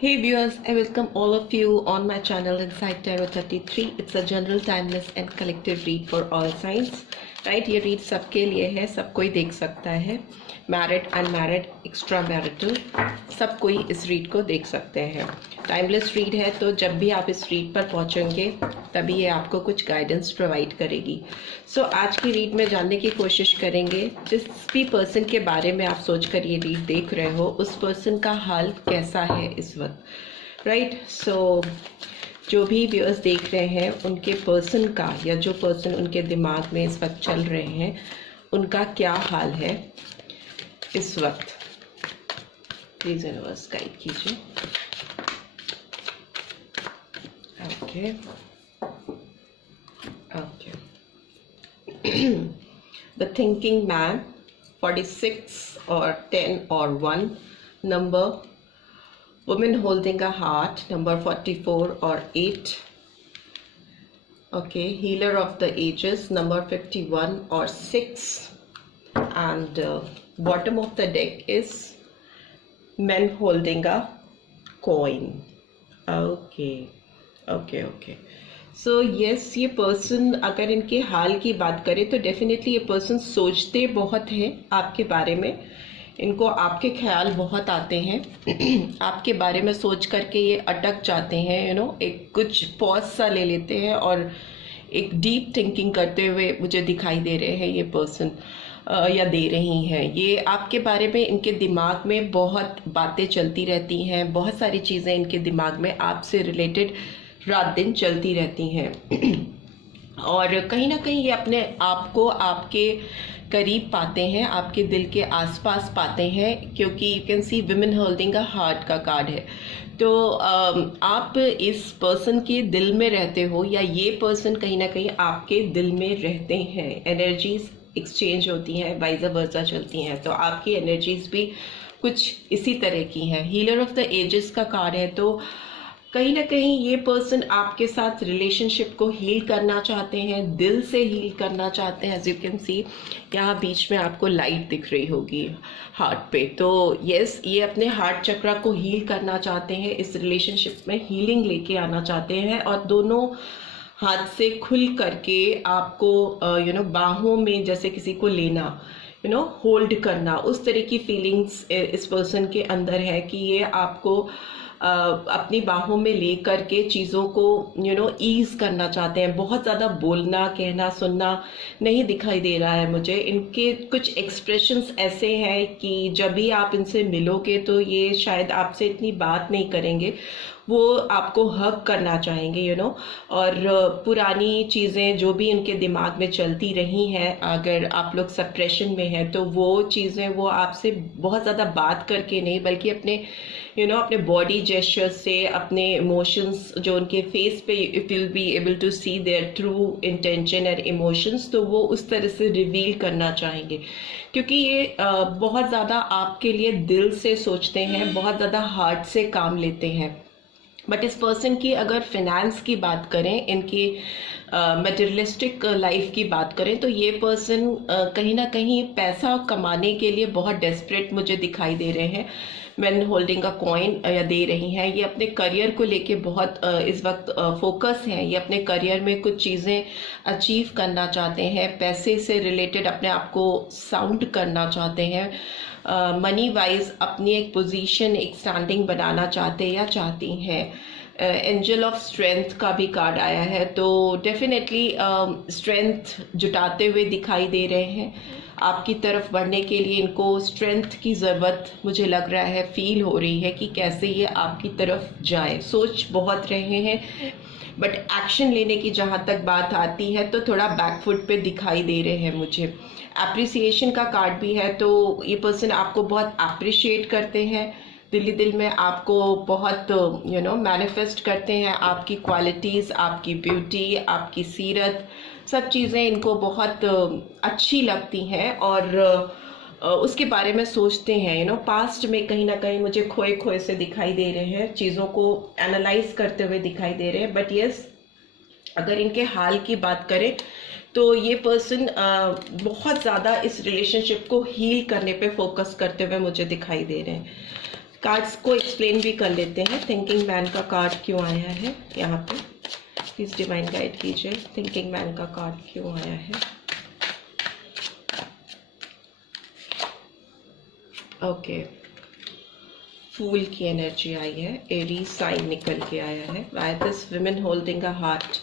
Hey viewers, I welcome all of you on my channel Inside Tarot 33. It's a general, timeless and collective read for all signs. Right, ये read सबके लिए है, सब कोई देख सकता है, मैरिड, अनमैरिड, एक्स्ट्रा मैरिटल, सब कोई इस रीड को देख सकते हैं। टाइमलेस रीड है, तो जब भी आप इस रीड पर पहुंचेंगे तभी ये आपको कुछ गाइडेंस प्रोवाइड करेगी। सो आज की रीड में जानने की कोशिश करेंगे जिस भी पर्सन के बारे में आप सोच कर ये रीड देख रहे हो, उस पर्सन का हाल कैसा है इस वक्त। राइट, सो जो भी व्यूअर्स देख रहे हैं उनके पर्सन का, या जो पर्सन उनके दिमाग में इस वक्त चल रहे हैं, उनका क्या हाल है इस वक्त। प्लीज यूनिवर्स गाइड कीजिए। Okay okay the thinking man, 46 और 10 और 1 number, woman holding a heart, number 44 or 8. Okay, healer of the ages, number 51 or 6. And bottom of the deck is men holding a coin. Okay, okay, okay. So yes, ये person, अगर इनके हाल की बात करें तो definitely ये person सोचते बहुत हैं आपके बारे में, इनको आपके ख्याल बहुत आते हैं। आपके बारे में सोच करके ये अटक जाते हैं, एक कुछ पॉज सा ले लेते हैं और एक डीप थिंकिंग करते हुए मुझे दिखाई दे रहे हैं ये पर्सन, या दे रही हैं। ये आपके बारे में, इनके दिमाग में बहुत बातें चलती रहती हैं, बहुत सारी चीज़ें इनके दिमाग में आपसे रिलेटेड रात दिन चलती रहती हैं। और कहीं ना कहीं ये अपने आप को आपके करीब पाते हैं, आपके दिल के आसपास पाते हैं, क्योंकि you can C women holding a heart का कार्ड है। तो आप इस पर्सन के दिल में रहते हो, या ये पर्सन कहीं ना कहीं आपके दिल में रहते हैं। एनर्जीज एक्सचेंज होती हैं, वाइज़ वर्सा चलती हैं, तो आपकी एनर्जीज भी कुछ इसी तरह की हैं। हीलर ऑफ द एजेस का कार्ड है, तो कहीं ना कहीं ये पर्सन आपके साथ रिलेशनशिप को हील करना चाहते हैं, दिल से हील करना चाहते हैं। एज यू कैन सी, यहाँ बीच में आपको लाइट दिख रही होगी हार्ट पे। तो यस, ये अपने हार्ट चक्रा को हील करना चाहते हैं, इस रिलेशनशिप में हीलिंग लेके आना चाहते हैं, और दोनों हाथ से खुल करके आपको बाहों में जैसे किसी को लेना, होल्ड करना, उस तरह की फीलिंग्स इस पर्सन के अंदर है कि ये आपको अपनी बाहों में ले करके चीज़ों को ईज करना चाहते हैं। बहुत ज़्यादा बोलना, कहना, सुनना नहीं दिखाई दे रहा है मुझे। इनके कुछ एक्सप्रेशंस ऐसे हैं कि जब भी आप इनसे मिलोगे तो ये शायद आपसे इतनी बात नहीं करेंगे, वो आपको हग करना चाहेंगे, और पुरानी चीज़ें जो भी उनके दिमाग में चलती रही हैं, अगर आप लोग सप्रेशन में हैं तो वो चीज़ें वो आपसे बहुत ज़्यादा बात करके नहीं, बल्कि अपने अपने बॉडी जेस्चर्स से, अपने इमोशंस जो उनके फेस पे, if you be able to see their true intention और इमोशंस, तो वो उस तरह से रिवील करना चाहेंगे, क्योंकि ये बहुत ज़्यादा आपके लिए दिल से सोचते हैं, बहुत ज़्यादा हार्ट से काम लेते हैं। बट इस पर्सन की अगर फिनेंस की बात करें, इनकी मटेरियलिस्टिक लाइफ की बात करें, तो ये पर्सन कहीं ना कहीं पैसा कमाने के लिए बहुत डेस्परेट मुझे दिखाई दे रहे हैं। मैन होल्डिंग अ कॉइन या दे रही हैं। ये अपने करियर को लेके बहुत इस वक्त फोकस हैं। ये अपने करियर में कुछ चीज़ें अचीव करना चाहते हैं, पैसे से रिलेटेड अपने आप को साउंड करना चाहते हैं, मनी वाइज अपनी एक पोजीशन, एक स्टैंडिंग बनाना चाहते या चाहती हैं। एंजल ऑफ स्ट्रेंथ का भी कार्ड आया है, तो डेफिनेटली स्ट्रेंथ जुटाते हुए दिखाई दे रहे हैं। आपकी तरफ बढ़ने के लिए इनको स्ट्रेंथ की ज़रूरत मुझे लग रहा है, फील हो रही है कि कैसे ये आपकी तरफ जाए। सोच बहुत रहे हैं, बट एक्शन लेने की जहाँ तक बात आती है तो थोड़ा बैकफुट पे दिखाई दे रहे हैं मुझे। एप्रिसिएशन का कार्ड भी है, तो ये पर्सन आपको बहुत अप्रिशिएट करते हैं, दिल्ली दिल में आपको बहुत मैनिफेस्ट करते हैं, आपकी क्वालिटीज़, आपकी ब्यूटी, आपकी सीरत, सब चीज़ें इनको बहुत अच्छी लगती हैं, और उसके बारे में सोचते हैं। पास्ट में कहीं ना कहीं मुझे खोए खोए से दिखाई दे रहे हैं, चीज़ों को एनालाइज करते हुए दिखाई दे रहे हैं। बट यस, अगर इनके हाल की बात करें तो ये पर्सन बहुत ज़्यादा इस रिलेशनशिप को हील करने पे फोकस करते हुए मुझे दिखाई दे रहे हैं। कार्ड्स को एक्सप्लेन भी कर लेते हैं। थिंकिंग मैन का कार्ड क्यों आया है यहाँ पे, प्लीज डिवाइन गाइड कीजिए। थिंकिंग मैन का कार्ड क्यों आया है? ओके, फूल की एनर्जी आई है, एरीज साइन निकल के आया है। Why this women holding a heart?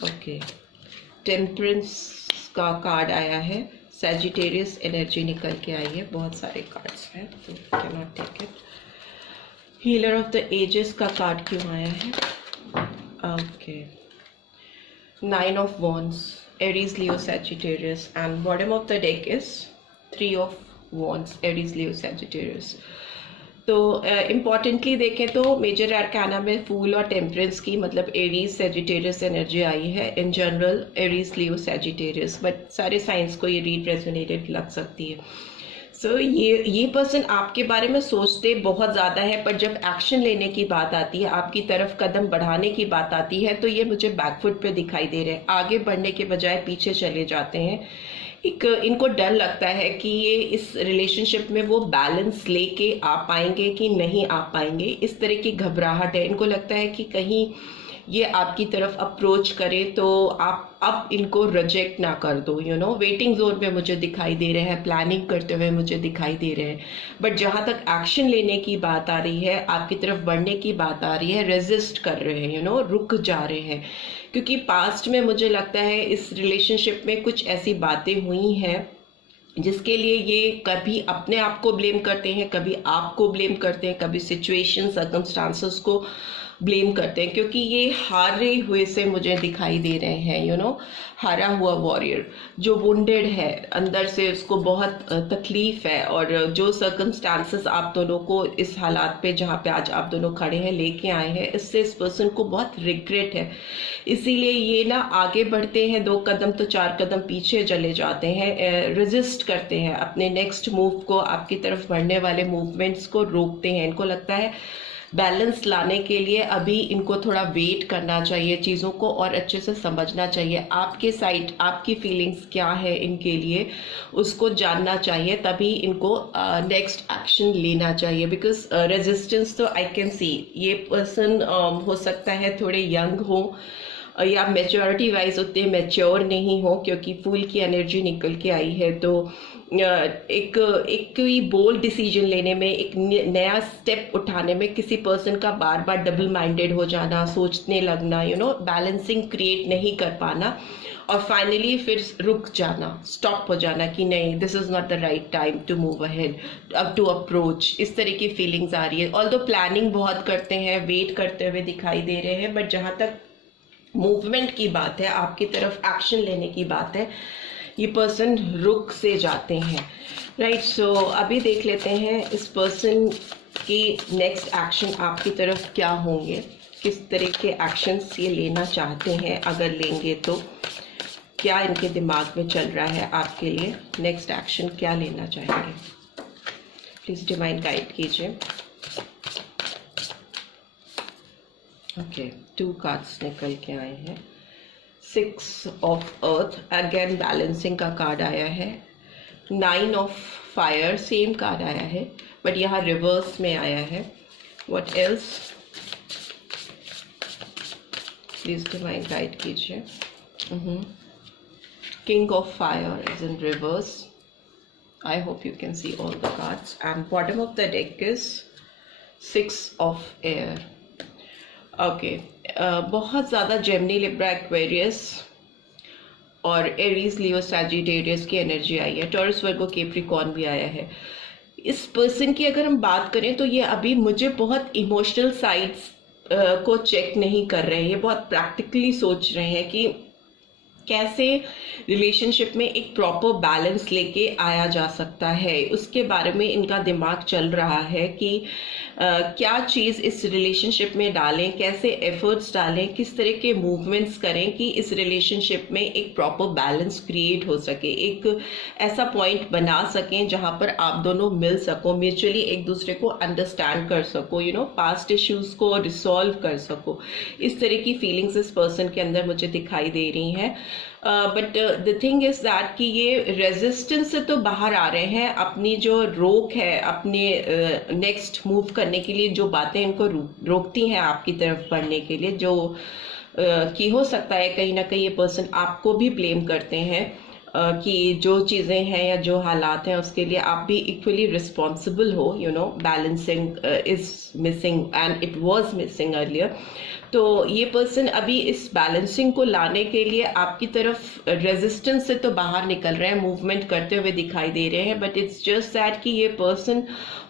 Okay, temperance का कार्ड आया है, सैजिटेरियस एनर्जी निकल के आई है। बहुत सारे कार्ड्स हैं तो can not take it. Healer of the ages का कार्ड क्यों आया है? Okay, 9 of wands, Aries Leo Sagittarius, and bottom of the deck is 3 of wands, Aries Leo Sagittarius. तो इम्पॉर्टेंटली देखें तो मेजर आर्काना में फूल और टेम्परेंस की मतलब एरीज सैजिटेरियस एनर्जी आई है। In general Aries Leo Sagittarius, but सारे साइंस को ये रीड रेजोनेटेड लग सकती है। सो ये पर्सन आपके बारे में सोचते बहुत ज़्यादा है, पर जब एक्शन लेने की बात आती है, आपकी तरफ कदम बढ़ाने की बात आती है, तो ये मुझे बैकफुट पे दिखाई दे रहे हैं। आगे बढ़ने के बजाय पीछे चले जाते हैं। इनको डर लगता है कि ये इस रिलेशनशिप में वो बैलेंस लेके आ पाएंगे कि नहीं आ पाएंगे, इस तरह की घबराहट है। इनको लगता है कि कहीं ये आपकी तरफ अप्रोच करे तो आप अब इनको रिजेक्ट ना कर दो। वेटिंग जोन पे मुझे दिखाई दे रहे हैं, प्लानिंग करते हुए मुझे दिखाई दे रहे हैं। बट जहाँ तक एक्शन लेने की बात आ रही है, आपकी तरफ बढ़ने की बात आ रही है, रेजिस्ट कर रहे हैं, रुक जा रहे हैं। क्योंकि पास्ट में मुझे लगता है इस रिलेशनशिप में कुछ ऐसी बातें हुई हैं जिसके लिए ये कभी अपने आप को ब्लेम करते हैं, कभी आपको ब्लेम करते हैं, कभी सिचुएशन सर्कमस्टांसेस को ब्लेम करते हैं। क्योंकि ये हारे हुए से मुझे दिखाई दे रहे हैं, हारा हुआ वॉरियर जो वुंडेड है अंदर से, उसको बहुत तकलीफ है। और जो सर्कमस्टांसेस आप दोनों को इस हालात पे जहाँ पे आज आप दोनों खड़े हैं लेके आए हैं, इससे इस पर्सन को बहुत रिग्रेट है। इसीलिए ये ना आगे बढ़ते हैं 2 कदम तो 4 कदम पीछे चले जाते हैं, रेजिस्ट करते हैं अपने नेक्स्ट मूव को, आपकी तरफ बढ़ने वाले मूवमेंट्स को रोकते हैं। इनको लगता है बैलेंस लाने के लिए अभी इनको थोड़ा वेट करना चाहिए, चीज़ों को और अच्छे से समझना चाहिए। आपके साइड आपकी फीलिंग्स क्या है इनके लिए उसको जानना चाहिए, तभी इनको नेक्स्ट एक्शन लेना चाहिए। बिकॉज रेजिस्टेंस तो आई कैन सी, ये पर्सन हो सकता है थोड़े यंग हो या मेच्योरिटी वाइज उतने मेच्योर नहीं हो, क्योंकि फूल की एनर्जी निकल के आई है। तो एक कोई बोल्ड डिसीजन लेने में, एक नया स्टेप उठाने में किसी पर्सन का बार बार डबल माइंडेड हो जाना, सोचने लगना, बैलेंसिंग क्रिएट नहीं कर पाना, और फाइनली फिर रुक जाना, स्टॉप हो जाना कि नहीं, this is not the right time to move ahead, अब टू अप्रोच, इस तरह की फीलिंग्स आ रही है। ऑल्दो प्लानिंग बहुत करते हैं, वेट करते हुए दिखाई दे रहे हैं, बट जहाँ तक मूवमेंट की बात है, आपकी तरफ एक्शन लेने की बात है, ये पर्सन रुक से जाते हैं। राइट, सो अभी देख लेते हैं इस पर्सन की नेक्स्ट एक्शन आपकी तरफ क्या होंगे, किस तरह के एक्शंस ये लेना चाहते हैं, अगर लेंगे तो क्या इनके दिमाग में चल रहा है आपके लिए, नेक्स्ट एक्शन क्या लेना चाहेंगे। प्लीज डिवाइन गाइड कीजिए। ओके, 2 कार्ड्स निकल के आए हैं। 6 ऑफ अर्थ, अगेन बैलेंसिंग का कार्ड आया है। 9 ऑफ फायर, सेम कार्ड आया है बट यहाँ रिवर्स में आया है। What else, please divine guide कीजिए। King of fire is in reverse. I hope you can see all the cards, and bottom of the deck is 6 of air. Okay, बहुत ज़्यादा Gemini, Libra, Aquarius और Aries, Leo, Sagittarius की energy आई है। Taurus, वर्गो, Capricorn भी आया है। इस पर्सन की अगर हम बात करें तो ये अभी मुझे बहुत इमोशनल साइड्स को चेक नहीं कर रहे हैं, ये बहुत प्रैक्टिकली सोच रहे हैं कि कैसे रिलेशनशिप में एक प्रॉपर बैलेंस लेके आया जा सकता है। उसके बारे में इनका दिमाग चल रहा है कि क्या चीज़ इस रिलेशनशिप में डालें, कैसे एफर्ट्स डालें, किस तरह के मूवमेंट्स करें कि इस रिलेशनशिप में एक प्रॉपर बैलेंस क्रिएट हो सके, एक ऐसा पॉइंट बना सकें जहां पर आप दोनों मिल सको, म्यूचुअली एक दूसरे को अंडरस्टैंड कर सको, पास्ट इश्यूज को रिसॉल्व कर सको। इस तरह की फीलिंग्स इस पर्सन के अंदर मुझे दिखाई दे रही हैं। But the thing is that कि ये रेजिस्टेंस से तो बाहर आ रहे हैं, अपनी जो रोक है अपने नेक्स्ट मूव करने के लिए, जो बातें इनको रोकती हैं आपकी तरफ बढ़ने के लिए, जो कि हो सकता है कहीं ना कहीं ये पर्सन आपको भी ब्लेम करते हैं कि जो चीज़ें हैं या जो हालात हैं उसके लिए आप भी इक्वली रिस्पॉन्सिबल हो, balancing is missing and it was missing earlier. तो ये पर्सन अभी इस बैलेंसिंग को लाने के लिए आपकी तरफ रेजिस्टेंस से तो बाहर निकल रहे हैं, मूवमेंट करते हुए दिखाई दे रहे हैं, बट इट्स जस्ट दैट कि ये पर्सन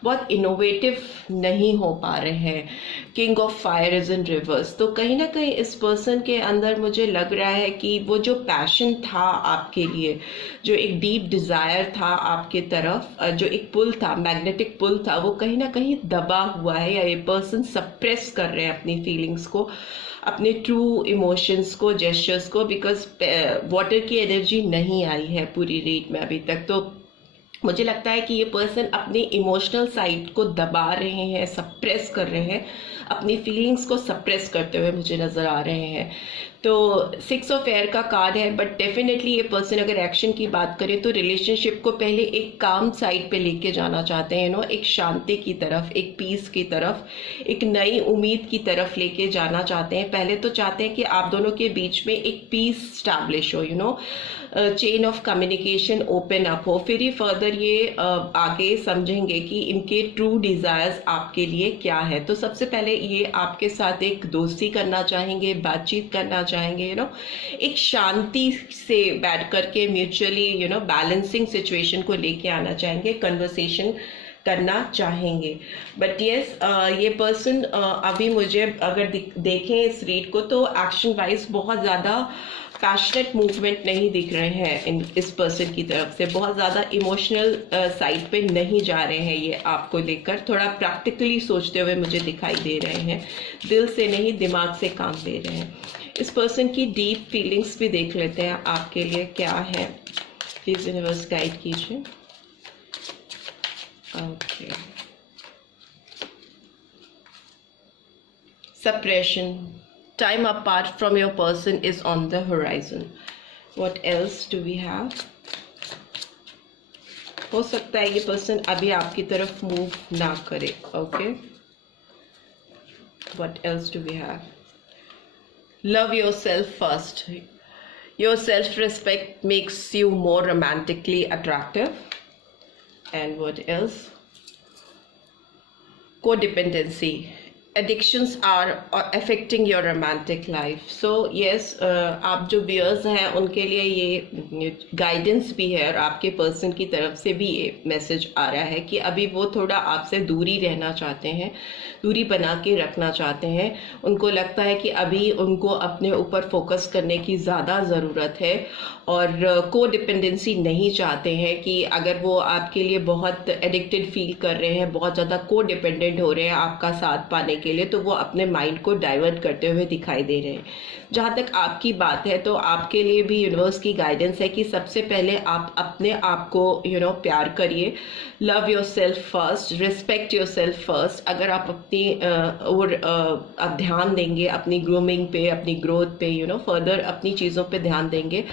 बहुत इनोवेटिव नहीं हो पा रहे हैं। King of fire is in reverse. तो कहीं ना कहीं इस पर्सन के अंदर मुझे लग रहा है कि वो जो पैशन था आपके लिए, जो एक डीप डिजायर था आपके तरफ, जो एक पुल था, मैग्नेटिक पुल था, वो कहीं ना कहीं दबा हुआ है, या ये पर्सन सप्रेस कर रहे हैं अपनी फीलिंग्स को, अपने ट्रू इमोशंस को, जेस्चर्स को, बिकॉज वाटर की एनर्जी नहीं आई है पूरी रीड में अभी तक। तो मुझे लगता है कि ये पर्सन अपनी इमोशनल साइड को दबा रहे हैं, सप्रेस कर रहे हैं, अपनी फीलिंग्स को सप्रेस करते हुए मुझे नज़र आ रहे हैं। तो 6 ऑफ एयर का कार्ड है, बट डेफिनेटली ये पर्सन अगर एक्शन की बात करें तो रिलेशनशिप को पहले एक काम साइड पे लेके जाना चाहते हैं, एक शांति की तरफ, एक पीस की तरफ, एक नई उम्मीद की तरफ लेके जाना चाहते हैं। पहले तो चाहते हैं कि आप दोनों के बीच में एक पीस स्टैब्लिश हो, chain of communication open up हो, फिर ही फर्दर ये आगे समझेंगे कि इनके ट्रू डिजायर्स आपके लिए क्या है। तो सबसे पहले ये आपके साथ एक दोस्ती करना चाहेंगे, बातचीत करना चाहेंगे, एक शांति से बैठ करके म्यूचुअली बैलेंसिंग सिचुएशन को लेके आना चाहेंगे, कन्वर्सेशन करना चाहेंगे। बट यस, ये पर्सन अभी मुझे अगर देखें इस रीड को तो एक्शन वाइज बहुत ज़्यादा पैशनेट मूवमेंट नहीं दिख रहे हैं इस पर्सन की तरफ से, बहुत ज़्यादा इमोशनल साइड पे नहीं जा रहे हैं ये आपको लेकर, थोड़ा प्रैक्टिकली सोचते हुए मुझे दिखाई दे रहे हैं, दिल से नहीं दिमाग से काम ले रहे हैं। इस पर्सन की डीप फीलिंग्स भी देख लेते हैं आपके लिए क्या है, प्लीज यूनिवर्स गाइड कीजिए। Okay, suppression, time apart from your person is on the horizon. What else do we have? हो सकता है ये पर्सन अभी आपकी तरफ मूव ना करे। Okay, what else do we have? Love yourself first. Your self-respect makes you more romantically attractive. And what else? Codependency. Addictions are affecting your romantic life. So yes, आप जो viewers हैं उनके लिए ये गाइडेंस भी है, और आपके पर्सन की तरफ से भी ये मैसेज आ रहा है कि अभी वो थोड़ा आपसे दूरी रहना चाहते हैं, दूरी बना के रखना चाहते हैं। उनको लगता है कि अभी उनको अपने ऊपर फोकस करने की ज़्यादा ज़रूरत है, और को डिपेंडेंसी नहीं चाहते हैं कि अगर वो आपके लिए बहुत एडिक्टेड फील कर रहे हैं, बहुत ज़्यादा को डिपेंडेंट हो रहे हैं आपका साथ पाने के लिए, तो वो अपने माइंड को डाइवर्ट करते हुए दिखाई दे रहे हैं। जहाँ तक आपकी बात है तो आपके लिए भी यूनिवर्स की गाइडेंस है कि सबसे पहले आप अपने आप को प्यार करिए, love your self first, respect your self first. अगर आप अपनी और आप ध्यान देंगे अपनी ग्रूमिंग पे, अपनी ग्रोथ पे, फर्दर अपनी चीज़ों पे ध्यान देंगे,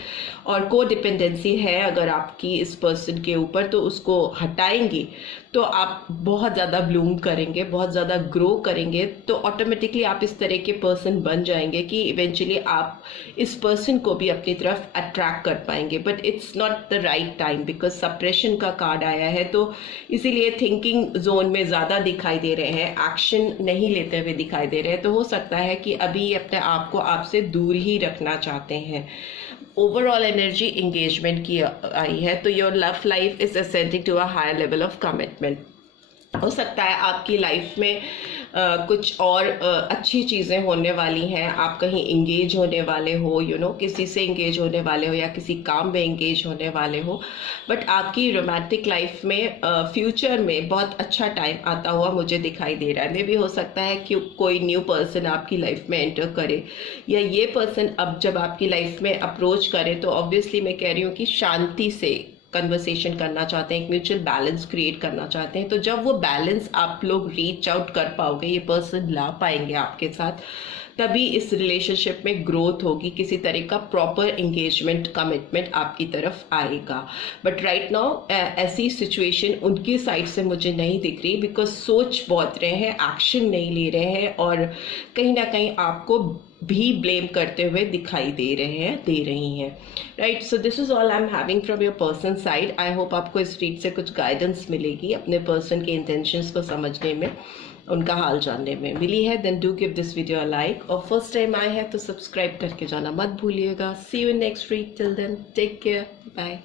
और को डिपेंडेंसी है अगर आपकी इस पर्सन के ऊपर, तो उसको हटाएंगी तो आप बहुत ज़्यादा ब्लूम करेंगे, बहुत ज़्यादा ग्रो करेंगे। तो ऑटोमेटिकली आप इस तरह के पर्सन बन जाएंगे कि इवेंचुअली आप इस पर्सन को भी अपनी तरफ अट्रैक्ट कर पाएंगे। But it's not the right time, because suppression का कार्ड आया है, तो इसीलिए थिंकिंग जोन में ज़्यादा दिखाई दे रहे हैं, एक्शन नहीं लेते हुए दिखाई दे रहे हैं। तो हो सकता है कि अभी अपने आप को आपसे दूर ही रखना चाहते हैं। ओवरऑल एनर्जी एंगेजमेंट की आई है, तो your love life is ascending to a higher level of commitment. हो सकता है आपकी लाइफ में कुछ और अच्छी चीज़ें होने वाली हैं, आप कहीं इंगेज होने वाले हो, किसी से इंगेज होने वाले हो, या किसी काम में इंगेज होने वाले हो। बट आपकी रोमांटिक लाइफ में फ्यूचर में बहुत अच्छा टाइम आता हुआ मुझे दिखाई दे रहा है। मे भी हो सकता है कि कोई न्यू पर्सन आपकी लाइफ में एंटर करे, या ये पर्सन अब जब आपकी लाइफ में अप्रोच करे तो ऑब्वियसली मैं कह रही हूँ कि शांति से कन्वर्सेशन करना चाहते हैं, एक म्यूचुअल बैलेंस क्रिएट करना चाहते हैं, तो जब वो बैलेंस आप लोग रीच आउट कर पाओगे, ये पर्सन ला पाएंगे आपके साथ, तभी इस रिलेशनशिप में ग्रोथ होगी, किसी तरह का प्रॉपर एंगेजमेंट कमिटमेंट आपकी तरफ आएगा। बट राइट नाउ ऐसी सिचुएशन उनकी साइड से मुझे नहीं दिख रही, बिकॉज सोच बहुत रहे हैं, एक्शन नहीं ले रहे हैं, और कहीं ना कहीं आपको भी ब्लेम करते हुए दिखाई दे रही हैं। Right, so this is all I am having from your person side. I hope आपको इस रीड से कुछ गाइडेंस मिलेगी अपने पर्सन के इंटेंशंस को समझने में, उनका हाल जानने में। मिली है then do give this video a like, और फर्स्ट टाइम आए हैं तो सब्सक्राइब करके जाना मत भूलिएगा। See you in next read, till then take care, bye.